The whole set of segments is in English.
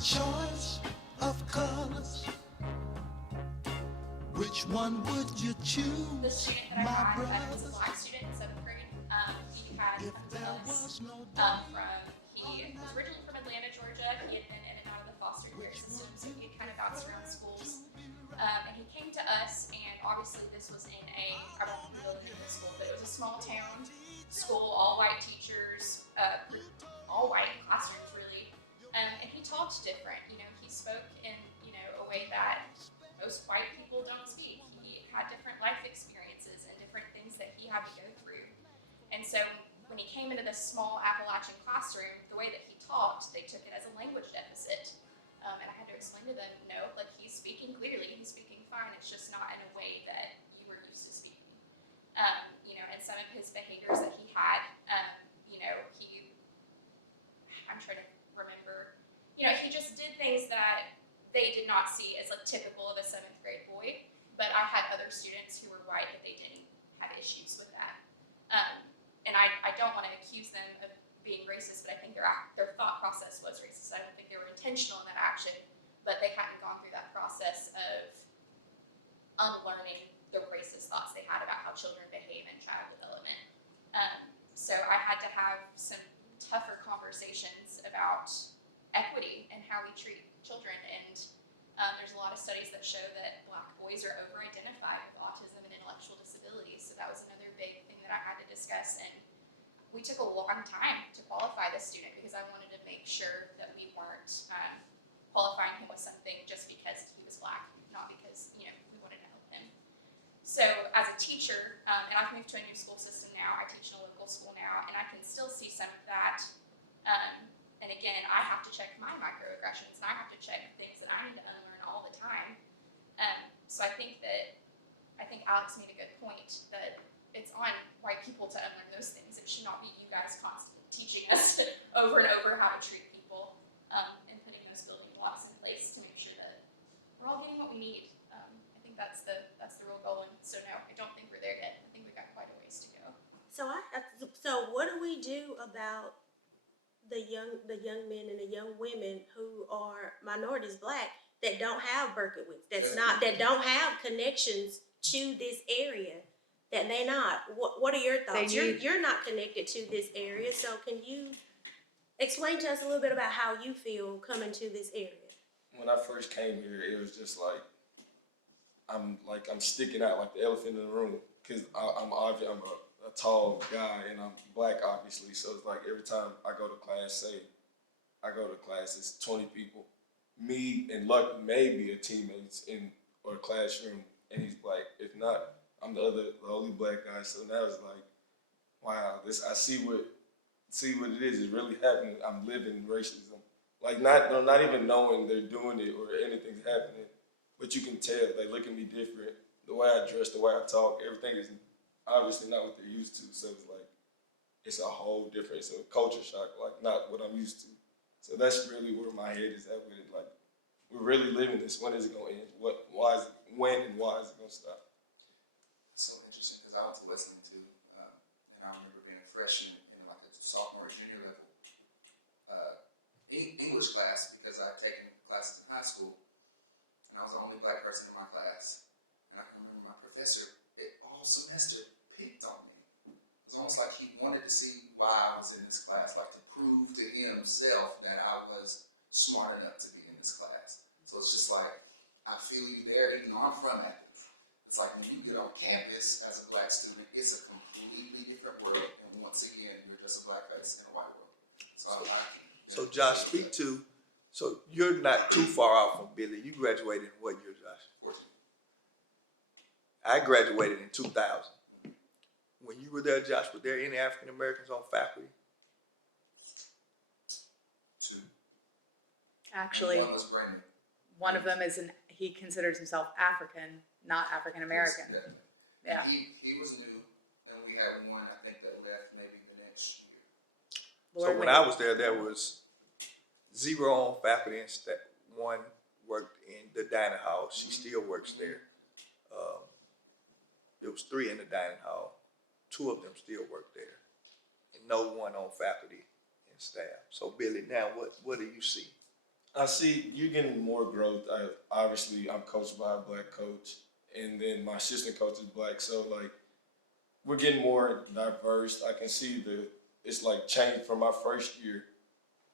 choice of colors, which one would you choose? The student that I had was a black student in 7th grade. He had illness he was originally from Atlanta, Georgia. He had been in and out of the foster care system, so he had kind of bounced around schools. And he came to us, and obviously this was in I won't go into the school, but it was a small town school, all white teachers, all white classrooms really. And he talked different. You know, he spoke in, you know, a way that most white people don't speak. He had different life experiences and different things that he had to go through. And so when he came into this small Appalachian classroom, the way that he talked, they took it as a language deficit. And I had to explain to them, no, like he's speaking clearly, he's speaking fine, it's just not in a way that you were used to speaking. You know, and some of his behaviors that he had, you know, I'm trying to remember, you know, he just did things that they did not see as like typical of a 7th grade boy, but I had other students who were white that they didn't have issues with that. And I don't want to accuse them of being racist, but I think their thought process was racist. I don't think they were intentional in that action, but they hadn't gone through that process of unlearning the racist thoughts they had about how children behave in child development. So I had to have some tougher conversations about equity and how we treat children, and there's a lot of studies that show that black boys are over-identified with autism and intellectual disabilities, so that was another big thing that I had to discuss, and we took a long time to qualify this student because I wanted to make sure that we weren't qualifying him with something just because he was black, not because, you know, we wanted to help him. So as a teacher, and I've moved to a new school system now, I teach in a local school now, and I can still see some of that. And again, I have to check my microaggressions, and I have to check things that I need to unlearn all the time. So I think Alex made a good point that it's on white people to unlearn those things. It should not be you guys constantly teaching us over and over how to treat people, and putting those building blocks in place to make sure that we're all getting what we need. I think that's the real goal. And so no, I don't think we're there yet. I think we've got quite a ways to go. So what do we do about the young men and the young women who are minorities, black, that don't have Berkowitz, that don't have connections to this area, that may not? What are your thoughts? You're not connected to this area, so can you explain to us a little bit about how you feel coming to this area? When I first came here, it was just like I'm sticking out like the elephant in the room, because I'm a tall guy and I'm black, obviously. So it's like every time I go to class, it's 20 people, me and luck maybe a teammates or a classroom, and he's black. If not, I'm the only black guy. So now it's like, wow, I see what it is. It's really happening. I'm living racism. Like not even knowing they're doing it or anything's happening, but you can tell they look at me different. The way I dress, the way I talk, everything is obviously not what they're used to. So it's like it's a whole different. It's a culture shock, like not what I'm used to. So that's really where my head is at with it. Like we're really living this. When is it gonna end? When and why is it gonna stop? It's so interesting because I went to Wesleyan too, and I remember being a freshman in like a sophomore or junior level English class, because I had taken classes in high school, and I was the only black person in my class. And I can remember my professor all semester picked on me. It was almost like he wanted to see why I was in this class, like to prove to himself that I was smart enough to be in this class. So it's just like, I feel you there, even though I'm from Athens. It's like when you get on campus as a black student, it's a completely different world. And once again, you're just a black face in a white world. So Josh, so you're not too far out from Billy. You graduated in what year, Josh? 14. I graduated in 2000. When you were there, Josh, were there any African Americans on faculty? 2. Actually, One was Brandon. one of them he considers himself African, not African American. Yeah. He was new, and we had one, I think, that left maybe the next year. So when I was there, there was 0 on faculty and staff. One worked in the dining hall. She still works there. There was 3 in the dining hall. 2 of them still work there. And no one on faculty and staff. So Billy, now what do you see? I see you getting more growth. Obviously, I'm coached by a black coach, and then my assistant coach is black. So like, we're getting more diverse. I can see it's like changed from my first year.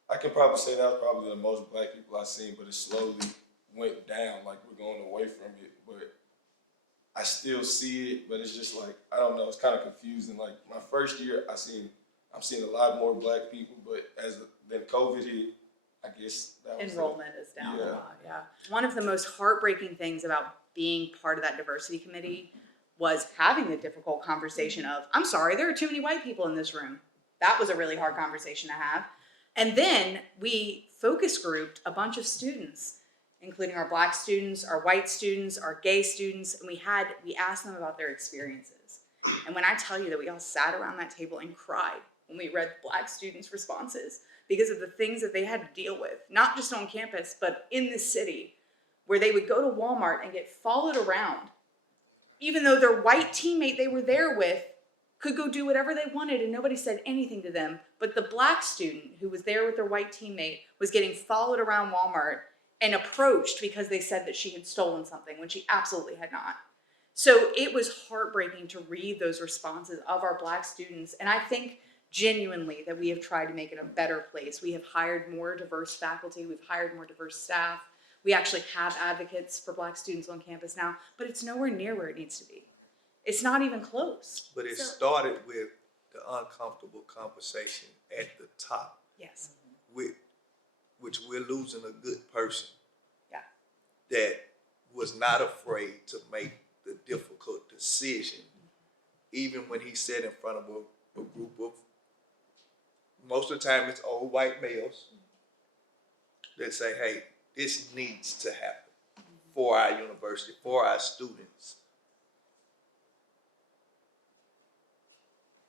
I can probably say that was probably the most black people I've seen, but it slowly went down. Like we're going away from it, but I still see it. But it's just like I don't know. It's kind of confusing. Like my first year, I'm seeing a lot more black people, but then COVID hit, I guess that was Enrollment is down a Yeah. lot, yeah. One of the most heartbreaking things about being part of that diversity committee was having the difficult conversation of, I'm sorry, there are too many white people in this room. That was a really hard conversation to have. And then we focus grouped a bunch of students, including our black students, our white students, our gay students, and we asked them about their experiences. And when I tell you that we all sat around that table and cried when we read black students' responses because of the things that they had to deal with, not just on campus, but in the city, where they would go to Walmart and get followed around, even though their white teammate they were there with could go do whatever they wanted and nobody said anything to them. But the black student who was there with their white teammate was getting followed around Walmart and approached because they said that she had stolen something when she absolutely had not. So it was heartbreaking to read those responses of our black students. And I think genuinely that we have tried to make it a better place. We have hired more diverse faculty. We've hired more diverse staff. We actually have advocates for black students on campus now, but it's nowhere near where it needs to be. It's not even close. But it So- started with the uncomfortable conversation at the top, Yes. which we're losing a good person. Yeah. That was not afraid to make the difficult decision, even when he sat in front of a group of, most of the time it's old white males that say, hey, this needs to happen for our university, for our students.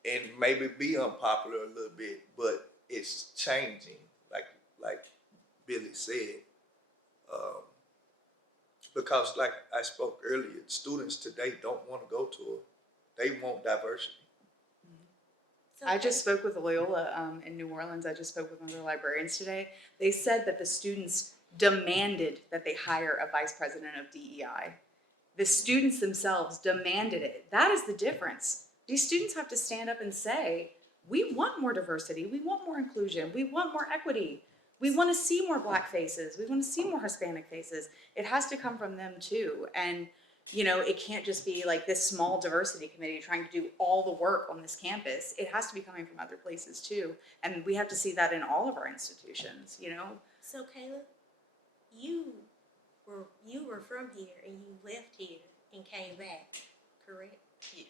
And maybe be unpopular a little bit, but it's changing, like Billy said. Because like I spoke earlier, students today don't want to go to it. They want diversity. So, I just spoke with Loyola in New Orleans. I just spoke with one of their librarians today. They said that the students demanded that they hire a vice president of DEI. The students themselves demanded it. That is the difference. These students have to stand up and say, we want more diversity. We want more inclusion. We want more equity. We want to see more black faces. We want to see more Hispanic faces. It has to come from them too. And, you know, it can't just be like this small diversity committee trying to do all the work on this campus. It has to be coming from other places too. And we have to see that in all of our institutions, you know? So Kayla, you were from here and you left here and came back, correct? Yes.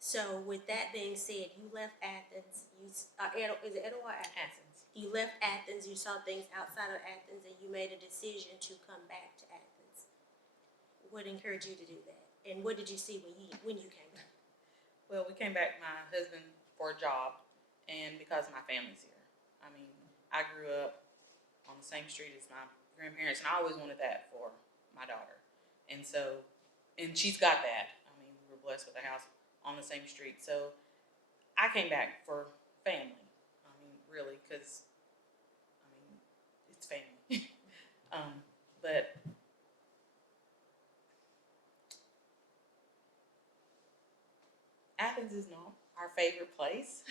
So with that being said, you left Athens. Is it Etowah or Athens? Athens. You left Athens. You saw things outside of Athens, and you made a decision to come back to Athens. What encouraged you to do that? And what did you see when you came back? Well, we came back, my husband, for a job, and because my family's here. I mean, I grew up on the same street as my grandparents, and I always wanted that for my daughter. And so, and she's got that. I mean, we were blessed with a house on the same street. So I came back for family. I mean, really, because, I mean, it's family. But Athens is not our favorite place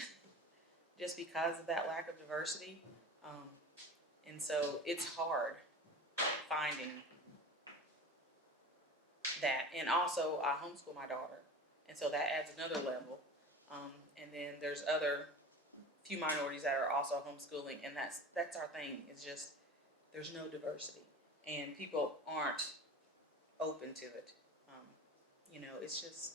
just because of that lack of diversity. And so it's hard finding that. And also, I homeschool my daughter. And so that adds another level. And then there's few minorities that are also homeschooling. And that's our thing. It's just, there's no diversity. And people aren't open to it. You know, it's just,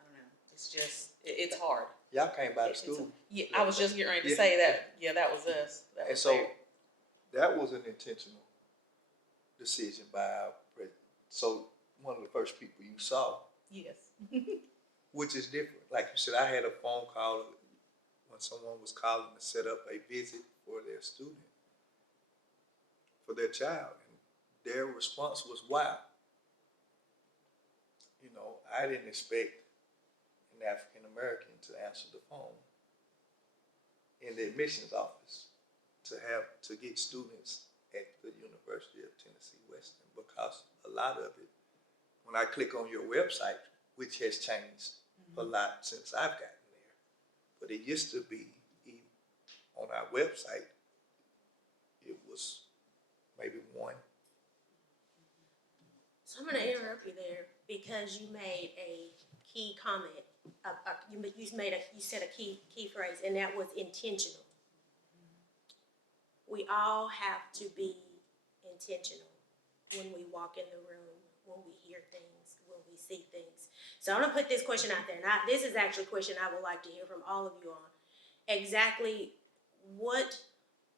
I don't know. It's just, it's hard. Y'all came by the school. Yeah, I was just getting ready to Yeah. say that. Yeah, that was us. That And was so there. that was an intentional decision by our president. So one of the first people you saw, Yes. which is different. Like you said, I had a phone call when someone was calling to set up a visit for their student, for their child. And their response was, wow. You know, I didn't expect an African American to answer the phone in the admissions office to get students at the University of Tennessee Western, because a lot of it, when I click on your website, which has changed a lot since I've gotten there, but it used to be on our website, it was maybe one. So I'm going to interrupt you there because you made a key comment. You said a key phrase, and that was intentional. We all have to be intentional when we walk in the room, when we hear things, when we see things. So I'm going to put this question out there. And this is actually a question I would like to hear from all of you on. Exactly what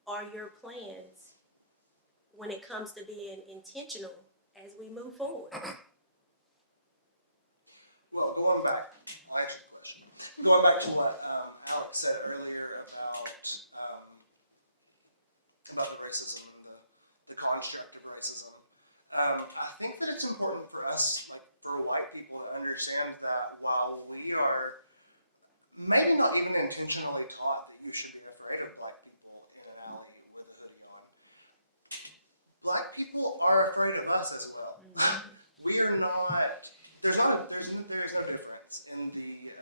are your plans when it comes to being intentional as we move forward? Well, going back, I'll answer the question. Going back to what Alex said earlier about the racism and the construct of racism, I think that it's important for us, like for white people, to understand that while we are maybe not even intentionally taught that you should be afraid of black people in an alley with a hoodie on, black people are afraid of us as well. We are not. There's no difference in the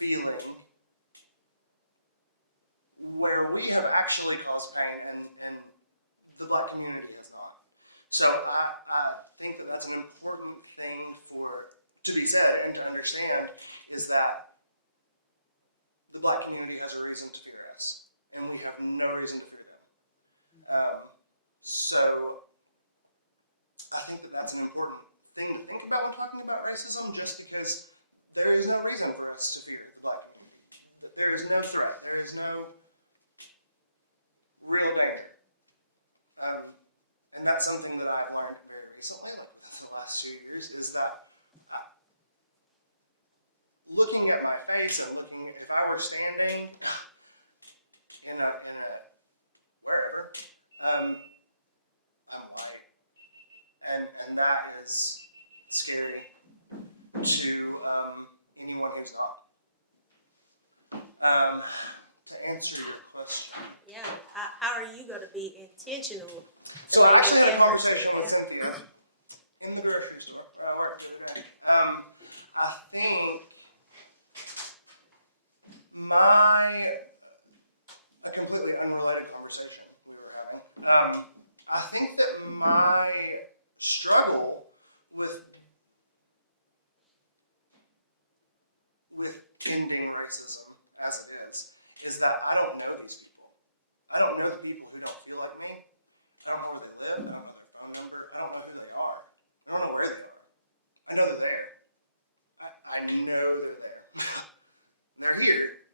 feeling where we have actually caused pain and the black community has not. So I think that that's an important thing to be said and to understand, is that the black community has a reason to fear us, and we have no reason to fear them. So I think that that's an important thing to think about when talking about racism, just because there is no reason for us to fear the black community. There is no threat. There is no real danger. And that's something that I've learned very recently, like the last 2 years, is that looking at my face and if I were standing in a wherever, I'm white. And that is scary to anyone who's not. To answer your question. Yeah, how are you going to be intentional to So I make actually an had a effort? conversation with Cynthia in the grocery store. I worked the other day. I think a completely unrelated conversation we were having. I think that my struggle with ending racism as it is that I don't know these people. I don't know the people who don't feel like me. I don't know where they live. I don't know their phone number. I don't know who they are. I don't know where they are. I know they're there. I know they're there. And they're here.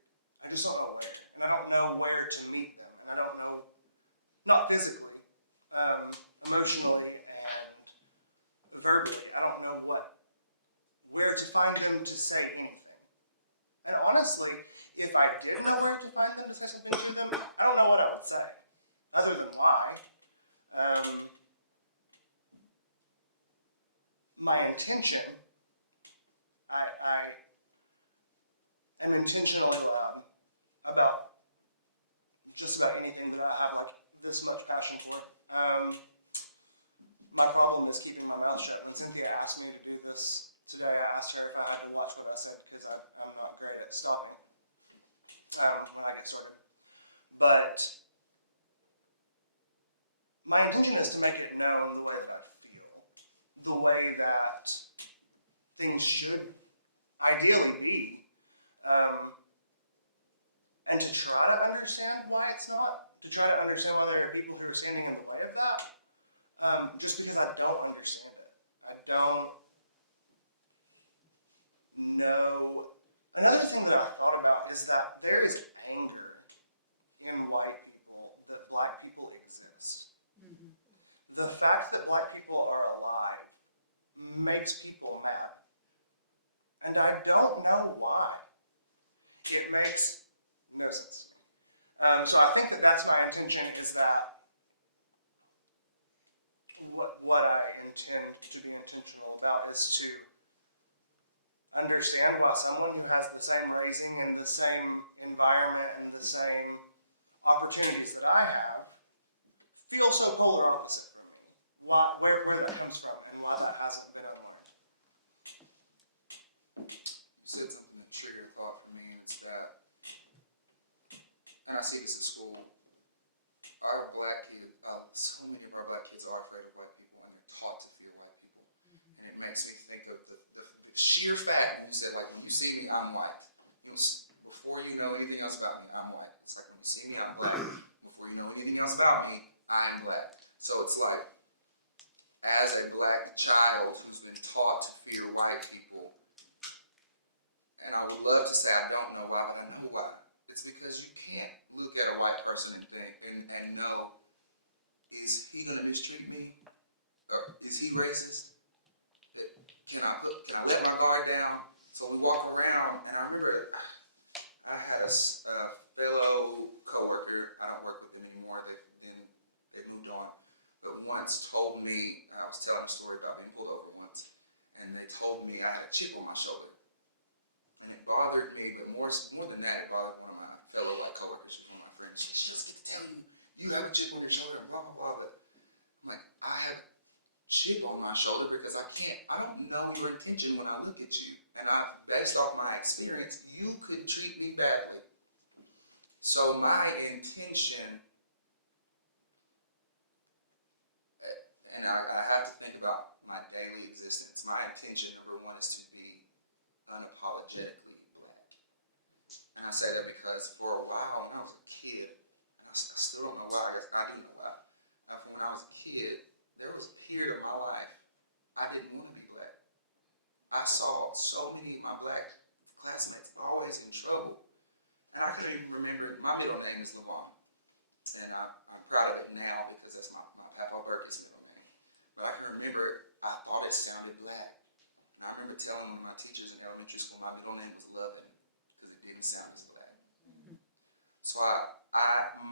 I just don't know where. And I don't know where to meet them. And I don't know, not physically, emotionally and verbally, I don't know where to find them to say anything. And honestly, if I did know where to find them to say something to them, I don't know what I would say, other than why. My intention, I am intentionally loud about just about anything that I have like this much passion for. My problem is keeping my mouth shut. When Cynthia asked me to do this today, I asked her if I had to watch what I said because I'm not great at stopping when I get started. But my intention is to make it known the way that I feel, the way that things should ideally be, and to try to understand why it's not, to try to understand why there are people who are standing in the way of that, just because I don't understand it. I don't know. Another thing that I thought about is that there is anger in white people that black people exist. Mm-hmm. The fact that black people are alive makes people mad. And I don't know why. It makes no sense. So I think that that's my intention, is that what I intend to be intentional about is to understand why someone who has the same raising and the same environment and the same opportunities that I have feel so polar opposite for me. Where that comes from and why that hasn't been unlearned. You said something that triggered a thought for me, and it's that, and I see this at school, our black kids, so many of our black kids are afraid of white people, and they're taught to fear white people. And it makes me think of the sheer fact, when you said, like, when you see me, I'm white. Before you know anything else about me, I'm white. It's like when you see me, I'm black. Before you know anything else about me, I'm black. So it's like, as a black child who's been taught to fear white people, and I would love to say I don't know why, but I know why. It's because you can't look at a white person and think and know, is he gonna mistreat me? Or is he racist? Can I let my guard down? So we walk around, and I remember I had a fellow coworker. I don't work with them anymore. They moved on. But once told me, I was telling a story about being pulled over once, and they told me I had a chip on my shoulder. And it bothered me, but more than that, it bothered one of my fellow white coworkers, one of my friends. She just get to tell you have a chip on your shoulder and blah, blah, blah. But I'm like, I have a chip on my shoulder because I don't know your intention when I look at you. And based off my experience, you could treat me badly. So my intention, and I have to think about my daily existence. My intention, number one, is to be unapologetically black. And I say that because for a while, when I was a kid, and I still don't know why, I guess I do know why. When I was a kid, there was a period of my life I didn't want to be black. I saw so many of my black classmates always in trouble. And I couldn't even remember, my middle name is Levon. And I'm proud of it now because that's my Papa Burke's middle name. But I can remember, I thought it sounded black. And I remember telling one of my teachers in elementary school my middle name was Lovin because it didn't sound as black. Mm-hmm. So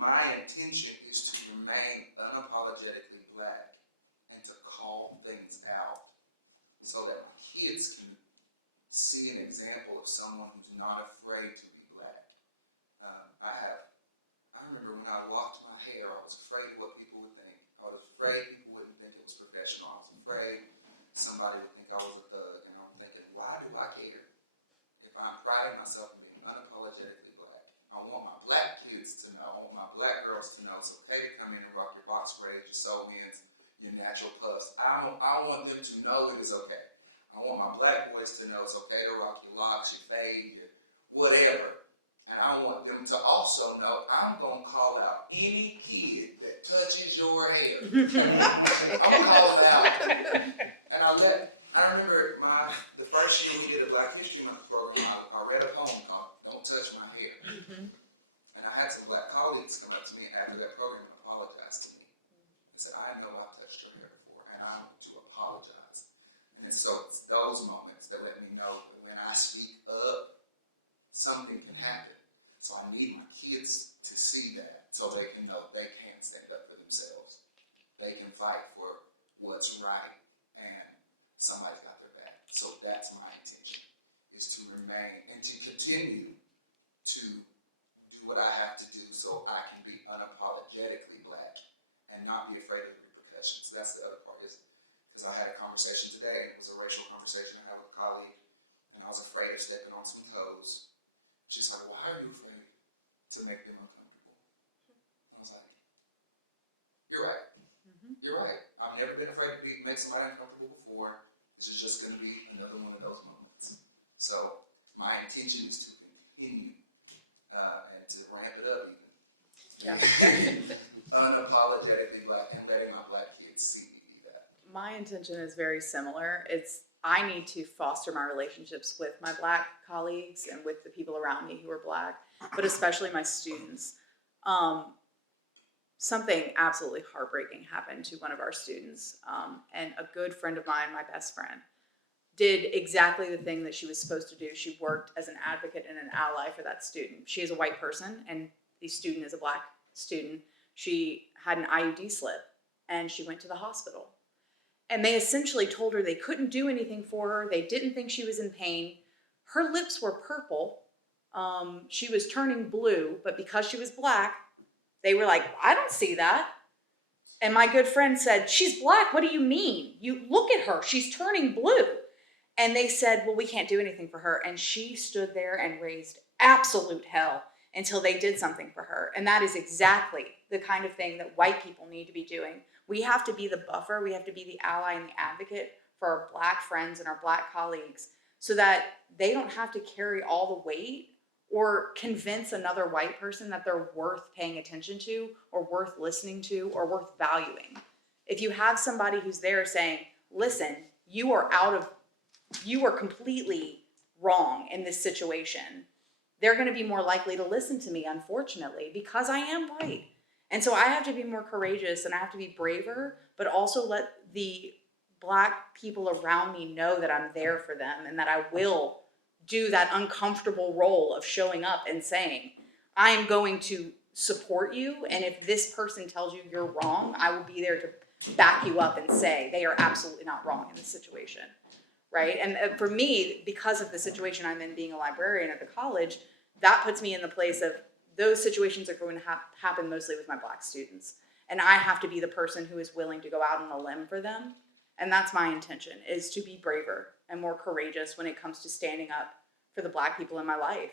my intention is to remain unapologetically black and to call things out so that my kids can see an example of someone who's not afraid to be black. I remember when I locked my hair, I was afraid of what people would think. I was afraid people wouldn't think it was professional. I was afraid somebody would think I was a thug. And I'm thinking, why do I care? If I'm priding myself in being unapologetically black, I want my black kids to know, I want my black girls to know it's okay to come in and rock your box braids, your sew ins, your natural puffs. I want them to know it is okay. I want my black boys to know it's okay to rock your locks, your fade, your whatever. And I want them to also know I'm going to call out any kid that touches your hair. I'm going to call it out. And I remember the first year we did a Black History Month program, I read a poem called Don't Touch My Hair. Mm-hmm. And I had some black colleagues come up to me after that program and apologize to me. They said, I know I've touched your hair before, and I want to apologize. And so it's those moments that let me know that when I speak up, something can happen. So I need my kids to see that so they can know they can stand up for themselves. They can fight for what's right, and somebody's got their back. So that's my intention, is to remain and to continue to do what I have to do so I can be unapologetically black and not be afraid of the repercussions. That's the other part, is because I had a conversation today, and it was a racial conversation I had with a colleague, and I was afraid of stepping on some toes. She's like, why are you afraid to make them uncomfortable? I was like, you're right. Mm-hmm. You're right. I've never been afraid to make somebody uncomfortable before. This is just going to be another one of those moments. So my intention is to continue and to ramp it up even. Yeah. Unapologetically black and letting my black kids see me be that. My intention is very similar. I need to foster my relationships with my black colleagues and with the people around me who are black, but especially my students. Something absolutely heartbreaking happened to one of our students, and a good friend of mine, my best friend, did exactly the thing that she was supposed to do. She worked as an advocate and an ally for that student. She is a white person, and the student is a black student. She had an IUD slip, and she went to the hospital. And they essentially told her they couldn't do anything for her. They didn't think she was in pain. Her lips were purple. She was turning blue, but because she was black, they were like, I don't see that. And my good friend said, she's black. What do you mean? You look at her. She's turning blue. And they said, well, we can't do anything for her. And she stood there and raised absolute hell until they did something for her. And that is exactly the kind of thing that white people need to be doing. We have to be the buffer. We have to be the ally and the advocate for our black friends and our black colleagues so that they don't have to carry all the weight or convince another white person that they're worth paying attention to or worth listening to or worth valuing. If you have somebody who's there saying, listen, you are completely wrong in this situation, they're going to be more likely to listen to me, unfortunately, because I am white. And so I have to be more courageous and I have to be braver, but also let the black people around me know that I'm there for them and that I will do that uncomfortable role of showing up and saying, I am going to support you. And if this person tells you you're wrong, I will be there to back you up and say they are absolutely not wrong in this situation. Right? And for me, because of the situation I'm in being a librarian at the college, that puts me in the place of those situations are going to happen mostly with my black students. And I have to be the person who is willing to go out on a limb for them. And that's my intention, is to be braver and more courageous when it comes to standing up for the black people in my life.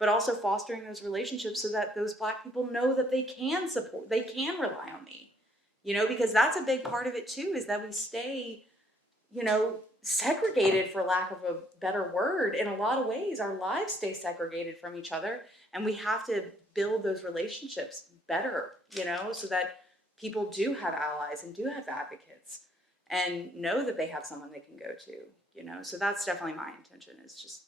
But also fostering those relationships so that those black people know that they can support, they can rely on me. You know, because that's a big part of it too, is that we stay, you know, segregated, for lack of a better word. In a lot of ways, our lives stay segregated from each other, and we have to build those relationships better, you know, so that people do have allies and do have advocates and know that they have someone they can go to, you know. So that's definitely my intention, is just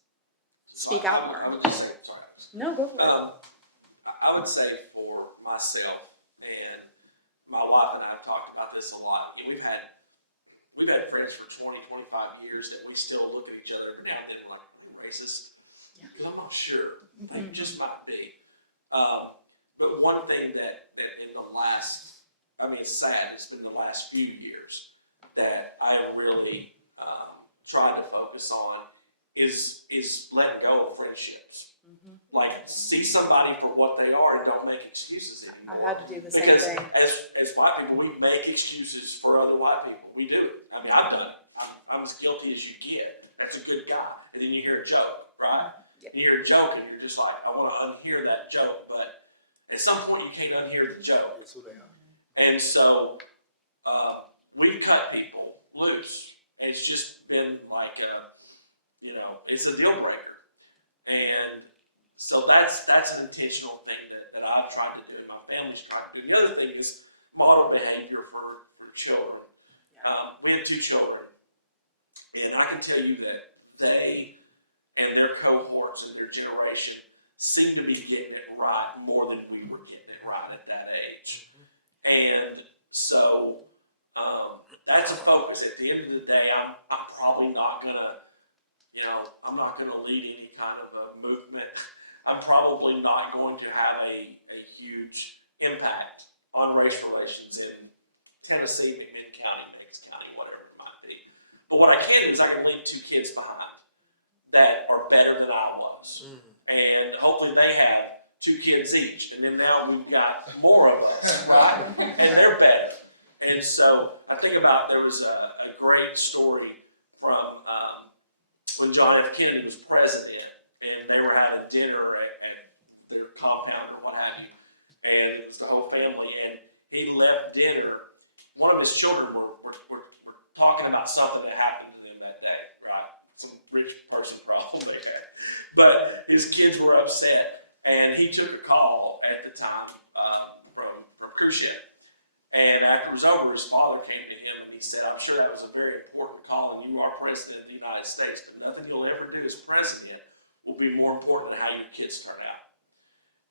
speak out more. I would just say, sorry. No, go for it. I would say for myself, and my wife and I have talked about this a lot. We've had friends for 20, 25 years that we still look at each other now and then like, are they racist? Because I'm not sure. They just might be. But one thing that in the last, I mean, it's sad, it's been the last few years that I have really tried to focus on is letting go of friendships. Like, see somebody for what they are and don't make excuses anymore. I've had to do the same because thing. as white people, we make excuses for other white people. We do. I mean, I've done it. I'm as guilty as you get. That's a good guy. And then you hear a joke, right? Yep. You hear a joke and you're just like, I want to unhear that joke. But at some point, you can't unhear the joke. That's who they are. And so we've cut people loose. And it's just been like, you know, it's a deal breaker. And so that's an intentional thing that I've tried to do, and my family's tried to do. The other thing is model behavior for children. We have 2 children, and I can tell you that they and their cohorts and their generation seem to be getting it right more than we were getting it right at that age. And so that's a focus. At the end of the day, I'm probably not gonna, you know, I'm not gonna lead any kind of a movement. I'm probably not going to have a huge impact on race relations in Tennessee, McMinn County, Meigs County, whatever it might be. But what I can do is I can leave 2 kids behind that are better than I was. And hopefully they have 2 kids each. And then now we've got more of us, right? And they're better. And so I think about, there was a great story from when John F. Kennedy was president, and they were having dinner at their compound or what have you, and it was the whole family, and he left dinner. One of his children were talking about something that happened to them that day, right? Some rich person problem they had. But his kids were upset, and he took a call at the time from Khrushchev. And after it was over, his father came to him and he said, I'm sure that was a very important call, and you are president of the United States, but nothing you'll ever do as president will be more important than how your kids turn out.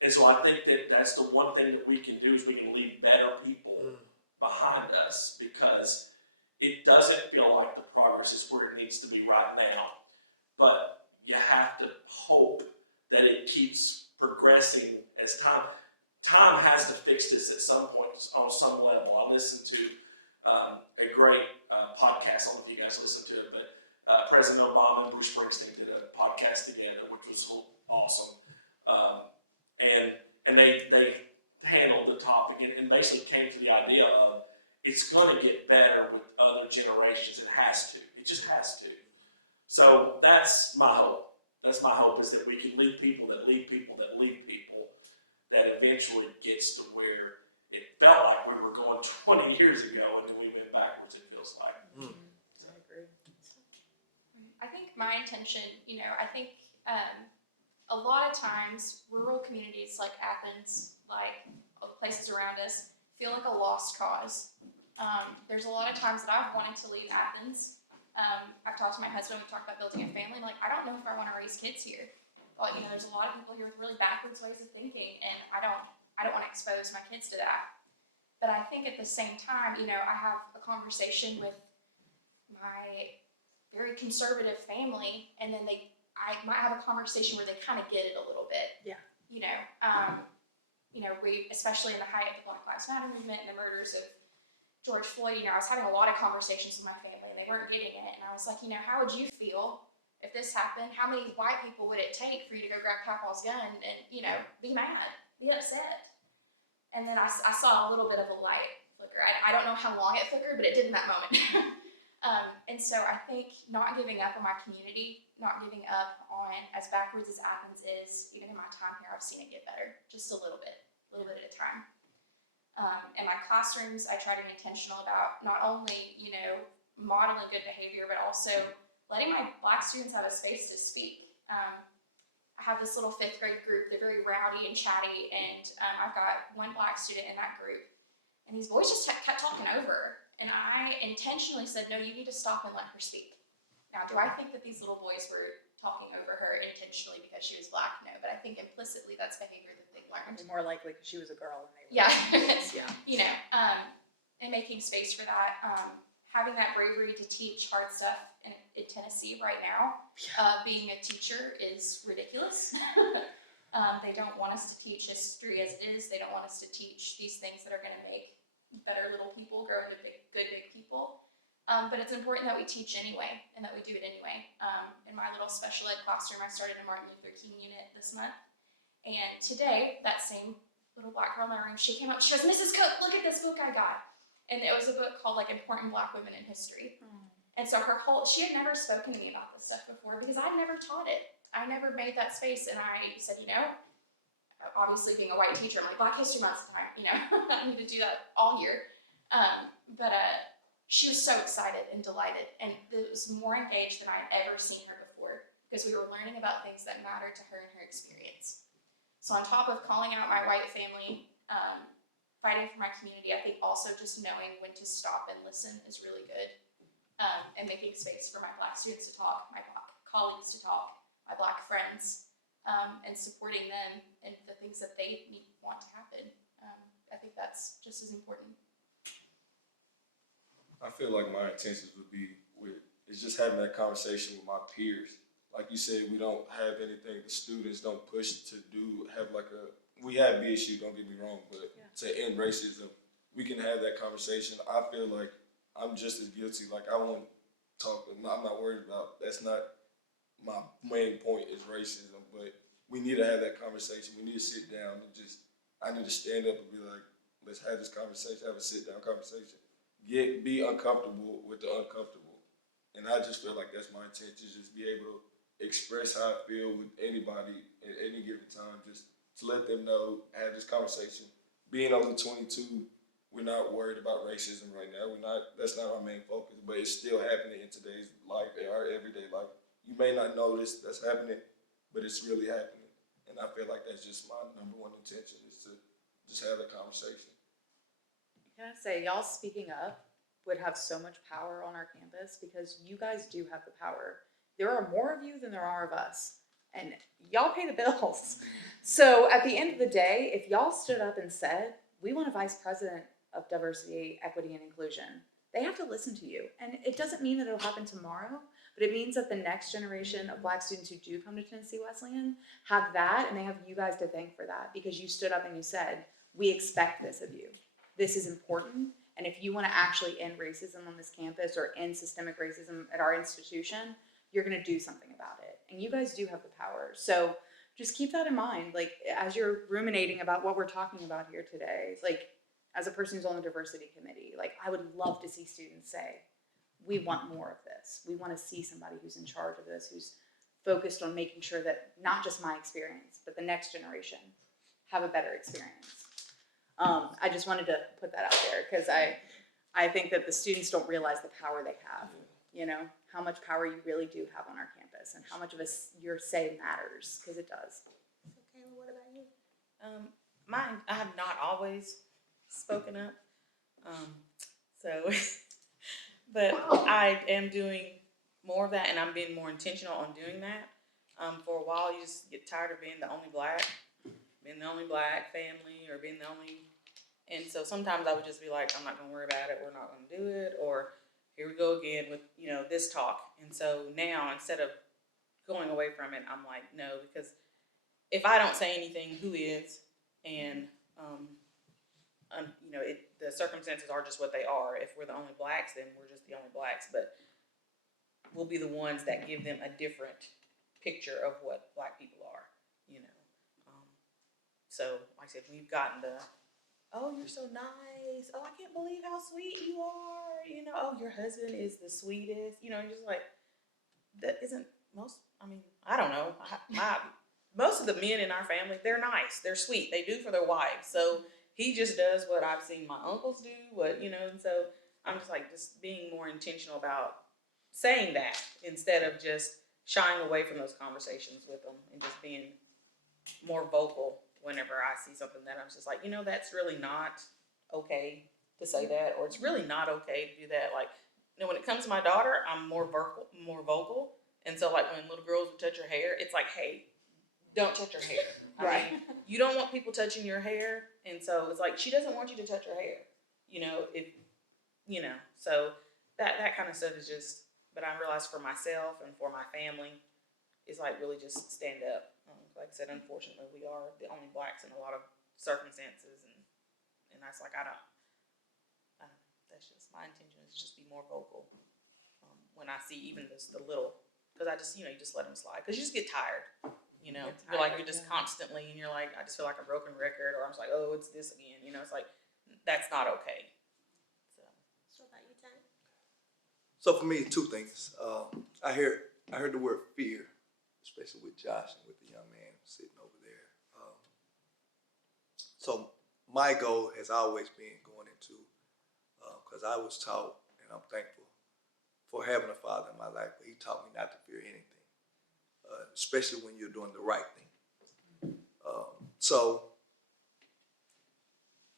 And so I think that that's the one thing that we can do, is we can leave better people behind us, because it doesn't feel like the progress is where it needs to be right now. But you have to hope that it keeps progressing as time has to fix this at some point on some level. I listened to a great podcast. I don't know if you guys listen to it, but President Obama and Bruce Springsteen did a podcast together, which was awesome. And they handled the topic and basically came to the idea of it's going to get better with other generations. It has to. It just has to. So that's my hope. That's my hope, is that we can lead people that lead people that lead people, that eventually gets to where it felt like we were going 20 years ago and then we went backwards, it feels like. I agree. I think my intention, I think a lot of times rural communities like Athens, like all the places around us, feel like a lost cause. There's a lot of times that I've wanted to leave Athens. I've talked to my husband, we've talked about building a family. Like, I don't know if I want to raise kids here. Like, there's a lot of people here with really backwards ways of thinking, and I don't want to expose my kids to that. But I think at the same time, I have a conversation with my very conservative family, and then I might have a conversation where they kind of get it a little bit. Yeah. We, especially in the height of the Black Lives Matter movement and the murders of George Floyd, I was having a lot of conversations with my family, and they weren't getting it. And I was like, how would you feel if this happened? How many white people would it take for you to go grab Papa's gun and, be mad, be upset? And then I saw a little bit of a light flicker. I don't know how long it flickered, but it did in that moment. And so I think not giving up on my community, not giving up on as backwards as Athens is, even in my time here, I've seen it get better, just a little bit at a time. In my classrooms, I try to be intentional about not only, modeling good behavior, but also letting my Black students have a space to speak. I have this little 5th grade group. They're very rowdy and chatty, and I've got one Black student in that group, and these boys just kept talking over her. And I intentionally said, no, you need to stop and let her speak. Now, do I think that these little boys were talking over her intentionally because she was Black? No, but I think implicitly that's behavior that they learned. More likely because she was a girl and they were. Yeah. Yeah. And making space for that. Having that bravery to teach hard stuff in Tennessee right now, being a teacher is ridiculous. They don't want us to teach history as it is. They don't want us to teach these things that are going to make better little people grow into good big people. But it's important that we teach anyway, and that we do it anyway. In my little special ed classroom, I started a Martin Luther King unit this month. And today, that same little Black girl in my room, she came up, she goes, Mrs. Cook, look at this book I got. And it was a book called Important Black Women in History. And so she had never spoken to me about this stuff before because I'd never taught it. I never made that space. And I said, obviously being a white teacher, I'm like, Black History Month's time, I need to do that all year. But she was so excited and delighted, and it was more engaged than I had ever seen her before because we were learning about things that mattered to her and her experience. So on top of calling out my white family, fighting for my community, I think also just knowing when to stop and listen is really good, and making space for my Black students to talk, my Black colleagues to talk, my Black friends, and supporting them and the things that they want to happen. I think that's just as important. I feel like my intentions would be is just having that conversation with my peers. Like you said, we don't have anything the students don't push to do. We have BSU, don't get me wrong, but to end racism, we can have that conversation. I feel like I'm just as guilty. Like, I won't talk, I'm not worried about, that's not my main point is racism, but we need to have that conversation. We need to sit down and I need to stand up and be like, let's have this conversation, have a sit down conversation. Be uncomfortable with the uncomfortable. And I just feel like that's my intention, just be able to express how I feel with anybody at any given time, just to let them know, have this conversation. Being only 22, we're not worried about racism right now. That's not our main focus, but it's still happening in today's life, in our everyday life. You may not notice that's happening, but it's really happening. And I feel like that's just my number one intention, is to just have a conversation. Can I say, y'all speaking up would have so much power on our campus because you guys do have the power. There are more of you than there are of us, and y'all pay the bills. So at the end of the day, if y'all stood up and said, we want a vice president of diversity, equity, and inclusion, they have to listen to you. And it doesn't mean that it'll happen tomorrow, but it means that the next generation of Black students who do come to Tennessee Wesleyan have that, and they have you guys to thank for that because you stood up and you said, we expect this of you. This is important, and if you want to actually end racism on this campus or end systemic racism at our institution, you're going to do something about it. And you guys do have the power. So just keep that in mind. Like, as you're ruminating about what we're talking about here today, like, as a person who's on the diversity committee, like, I would love to see students say, we want more of this. We want to see somebody who's in charge of this, who's focused on making sure that not just my experience, but the next generation have a better experience. I just wanted to put that out there because I think that the students don't realize the power they have, you know, how much power you really do have on our campus and how much of your say matters, because it does. So Kayla, what about you? Mine, I have not always spoken up. So, but I am doing more of that, and I'm being more intentional on doing that. For a while, you just get tired of being the only black family, or being the only, and so sometimes I would just be like, I'm not gonna worry about it, we're not gonna do it, or here we go again with, you know, this talk. And so now, instead of going away from it, I'm like, no, because if I don't say anything, who is? And, you know, the circumstances are just what they are. If we're the only blacks, then we're just the only blacks, but we'll be the ones that give them a different picture of what black people are, you know. So, like I said, we've gotten the, oh, you're so nice. Oh, I can't believe how sweet you are. You know, oh, your husband is the sweetest. You know, you're just like, that isn't most, I mean, I don't know. Most of the men in our family, they're nice. They're sweet. They do for their wives. So he just does what I've seen my uncles do, what, you know, and so I'm just like, just being more intentional about saying that instead of just shying away from those conversations with them and just being more vocal whenever I see something that I'm just like, you know, that's really not okay to say that, or it's really not okay to do that. Like, you know, when it comes to my daughter, I'm more vocal. And so, like, when little girls would touch her hair, it's like, hey, don't touch her hair. I mean, you don't want people touching your hair. And so it's like, she doesn't want you to touch her hair. You know, so that kind of stuff is just, but I realize for myself and for my family, is like really just stand up. Like I said, unfortunately, we are the only blacks in a lot of circumstances, and that's like, that's just my intention, is just be more vocal when I see even the little, because I just, you know, you just let them slide, because you just get tired, you know. You're like, you're just constantly, and you're like, I just feel like a broken record, or I'm just like, oh, it's this again, you know. It's like, that's not okay. So about you, Tanya? So for me, two things. I heard the word fear, especially with Josh and with the young man sitting over there. So my goal has always been going into, because I was taught, and I'm thankful for having a father in my life, but he taught me not to fear anything, especially when you're doing the right thing. So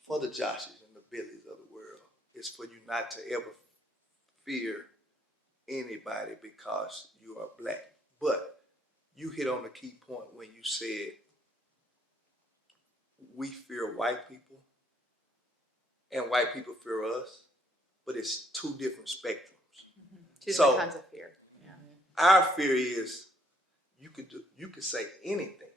for the Joshes and the Billies of the world, it's for you not to ever fear anybody because you are black. But you hit on the key point when you said we fear white people and white people fear us, but it's two different spectrums. Two different kinds of fear. Yeah. Our fear is you could say anything,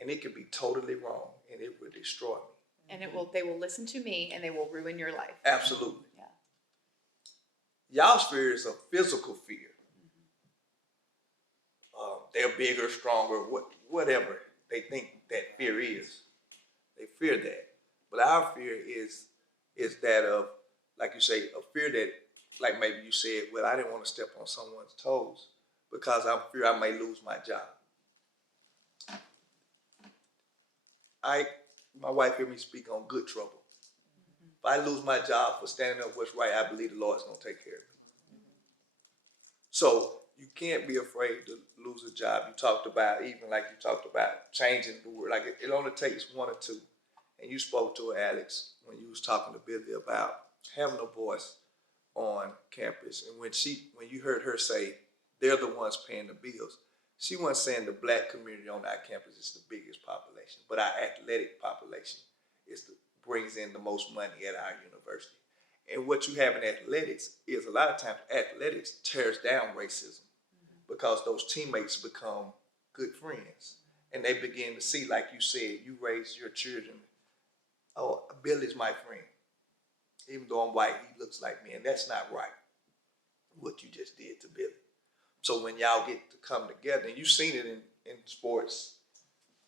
and it could be totally wrong, and it will destroy me. And they will listen to me, and they will ruin your life. Absolutely. Yeah. Y'all's fear is a physical fear. They're bigger, stronger, whatever they think that fear is. They fear that. But our fear is that of, like you say, a fear that, like maybe you said, well, I didn't want to step on someone's toes because I fear I may lose my job. My wife heard me speak on good trouble. If I lose my job for standing up what's right, I believe the Lord's going to take care of me. So you can't be afraid to lose a job. You talked about, even like you talked about changing the word. Like it only takes one or two. And you spoke to Alex when you was talking to Billy about having a voice on campus. And when you heard her say, they're the ones paying the bills, she wasn't saying the black community on our campus is the biggest population, but our athletic population brings in the most money at our university. And what you have in athletics is a lot of times athletics tears down racism because those teammates become good friends. And they begin to see, like you said, you raise your children, oh, Billy's my friend. Even though I'm white, he looks like me, and that's not right, what you just did to Billy. So when y'all get to come together, and you've seen it in sports,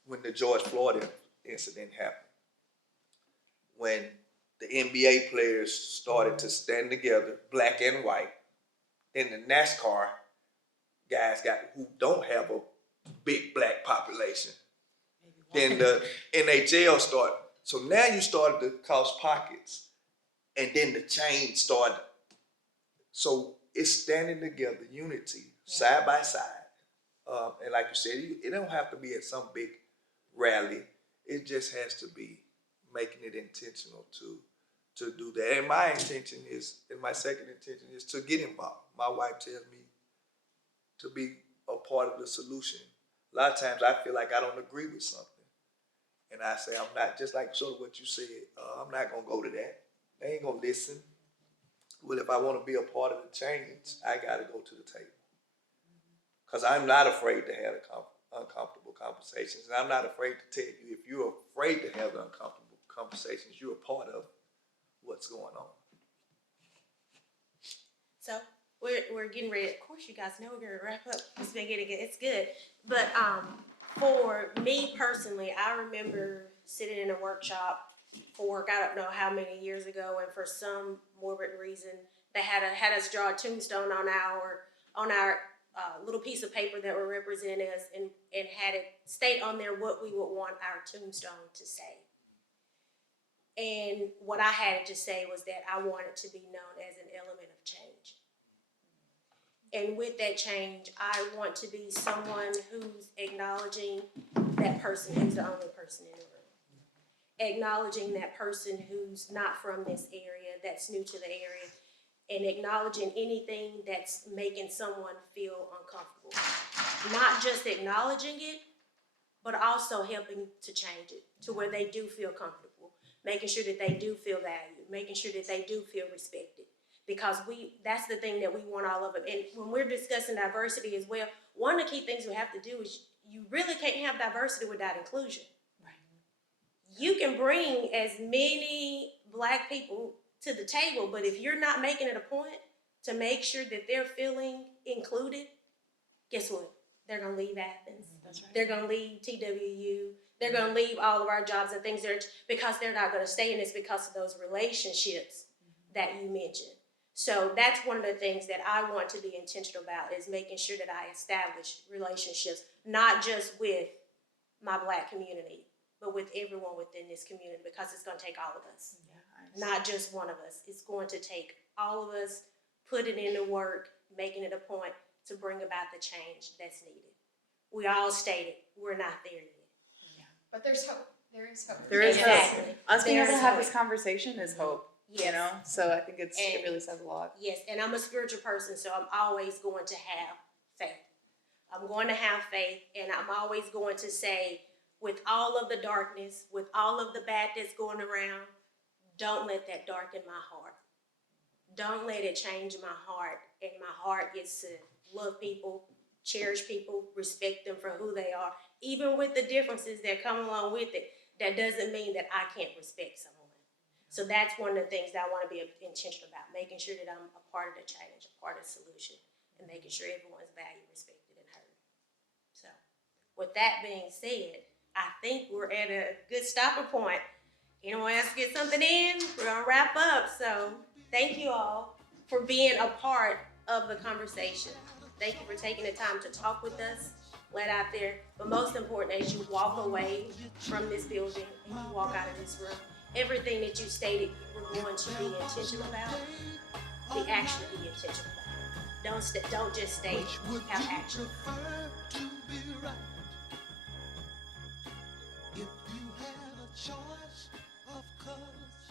when the George Floyd incident happened, when the NBA players started to stand together, black and white, then the NASCAR guys who don't have a big black population, then the NHL started. So now you started to cause pockets, and then the change started. So it's standing together, unity, side by side. And like you said, it don't have to be at some big rally. It just has to be making it intentional to do that. And my intention is, and my second intention is to get involved. My wife tells me to be a part of the solution. A lot of times I feel like I don't agree with something. And I say, I'm not, just like sort of what you said, I'm not gonna go to that. They ain't gonna listen. Well, if I wanna be a part of the change, I gotta go to the table. Because I'm not afraid to have uncomfortable conversations. And I'm not afraid to tell you, if you're afraid to have the uncomfortable conversations, you're a part of what's going on. So we're getting ready. Of course, you guys know we're gonna wrap up. It's been getting good. It's good. But for me personally, I remember sitting in a workshop for I don't know how many years ago, and for some morbid reason, they had us draw a tombstone on our little piece of paper that were representing us, and had it state on there what we would want our tombstone to say. And what I had to say was that I wanted to be known as an element of change. And with that change, I want to be someone who's acknowledging that person who's the only person in the room. Acknowledging that person who's not from this area, that's new to the area, and acknowledging anything that's making someone feel uncomfortable. Not just acknowledging it, but also helping to change it to where they do feel comfortable, making sure that they do feel valued, making sure that they do feel respected. Because that's the thing that we want all of them. And when we're discussing diversity as well, one of the key things we have to do is you really can't have diversity without inclusion. Right. You can bring as many black people to the table, but if you're not making it a point to make sure that they're feeling included, guess what? They're gonna leave Athens. That's right. They're gonna leave TWU. They're gonna leave all of our jobs and things there because they're not gonna stay in this because of those relationships that you mentioned. So that's one of the things that I want to be intentional about, is making sure that I establish relationships, not just with my black community, but with everyone within this community, because it's going to take all of us, not just one of us. It's going to take all of us putting in the work, making it a point to bring about the change that's needed. We all stated we're not there yet. Yeah. But there's hope. There is hope. There is Exactly. hope. Us being able to There's have hope. this conversation is hope. Yes. You know, so I think it really says a lot. Yes, and I'm a spiritual person, so I'm always going to have faith. I'm going to have faith, and I'm always going to say, with all of the darkness, with all of the bad that's going around, don't let that darken my heart. Don't let it change my heart. And my heart is to love people, cherish people, respect them for who they are. Even with the differences that come along with it, that doesn't mean that I can't respect someone. So that's one of the things that I want to be intentional about, making sure that I'm a part of the change, a part of the solution, and making sure everyone's valued, respected, and heard. So with that being said, I think we're at a good stopping point. Anyone else get something in? We're going to wrap up. So thank you all for being a part of the conversation. Thank you for taking the time to talk with us, let out there. But most important, as you walk away from this building and you walk out of this room, everything that you stated you were going to be intentional about, be actually be intentional about it. Don't just state, have action. To be right. If you had a choice of colors,